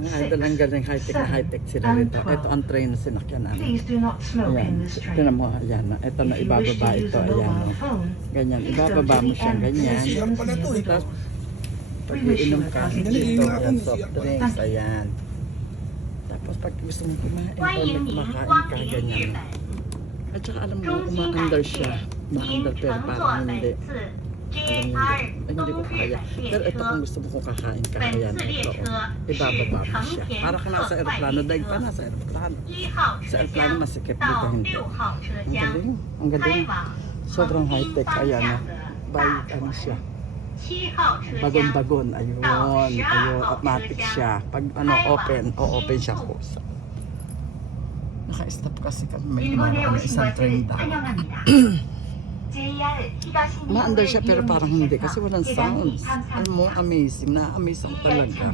Mga idol, ang galing high-tech sila rito. Ito ang train na sinakyan namin. Please do not smoke Ayan, in this train. tinan mo, ayan na. Ito na, If you wish ibababa to use ito, a ayan. mobile No. phone, Ganyan, please go ibababa to mo the siya, end ganyan. position near the door. Tapos, pag iinom ka, dito, ayan, soft drinks, ayan. Tapos pag gusto mo kumain, o may kumakain ka, ganyan. At saka alam mo, uma-under siya. Ma-under pero parang hindi. Alam mo, hindi ko kaya. Pero ito kung gusto mo kung kakain ka, ayan, ito, ibababa mo siya. Para ka nasa aeroplano, dahil pa nasa aeroplano. Sa aeroplano masikip dito, hindi. Ang galing. Sobrang high-tech, ayan, no. By, ano siya. Bagon-bagon, ayun, automatic siya. Pag ano, open siya ko. Naka-stop kasi kami, may mga isang train daw. Ma-under siya pero parang hindi kasi walang sounds. Alam mo, amazing, na-amaze ako talaga.